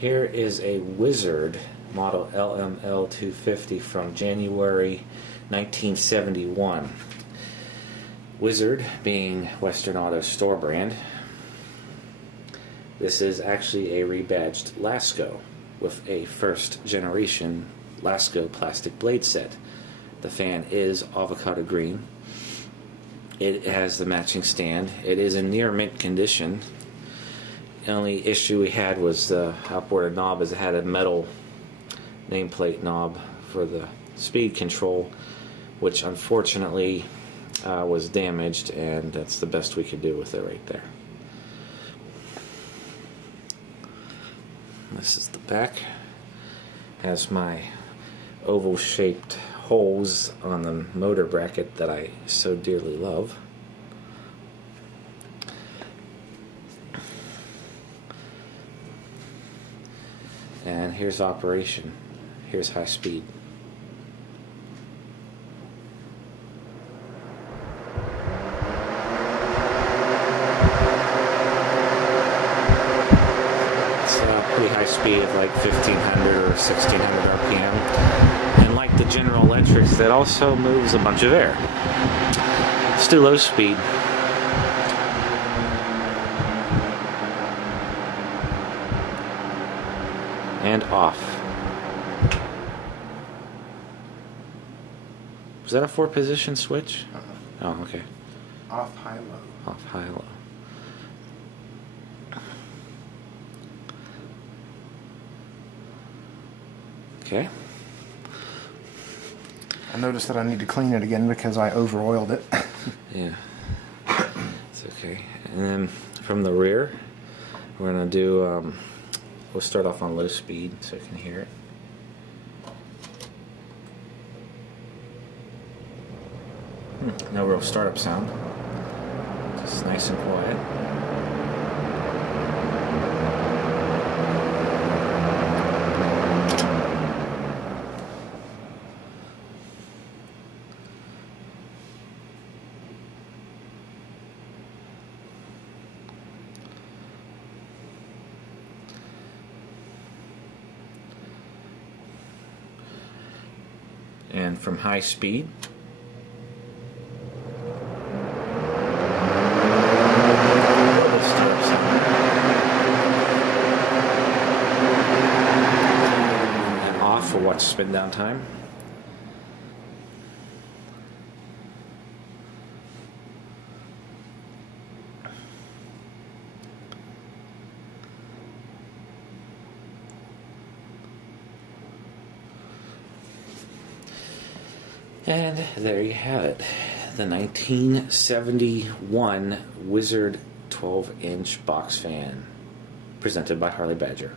Here is a Wizard model LML 250 from January 1971. Wizard being Western Auto store brand. This is actually a rebadged Lasco with a first generation Lasco plastic blade set. The fan is avocado green. It has the matching stand. It is in near mint condition. The only issue we had was the outboard knob, as it had a metal nameplate knob for the speed control, which unfortunately was damaged, and that's the best we could do with it right there. This is the back. Has my oval shaped holes on the motor bracket that I so dearly love. And here's operation. Here's high speed. It's pretty high speed of like 1500 or 1600 RPM. And like the General Electrics, that also moves a bunch of air. Let's do low speed. And off. Was that a 4-position switch? Oh, okay. Off, high, low. Off, high, low. Okay. I noticed that I need to clean it again because I over-oiled it. Yeah. It's okay. And then from the rear, we're going to do... we'll start off on low speed so you can hear it. No real startup sound. Just nice and quiet. And from high speed, and off for watch spin down time. And there you have it, the 1971 Wizard 12-inch box fan, presented by Harley Badger.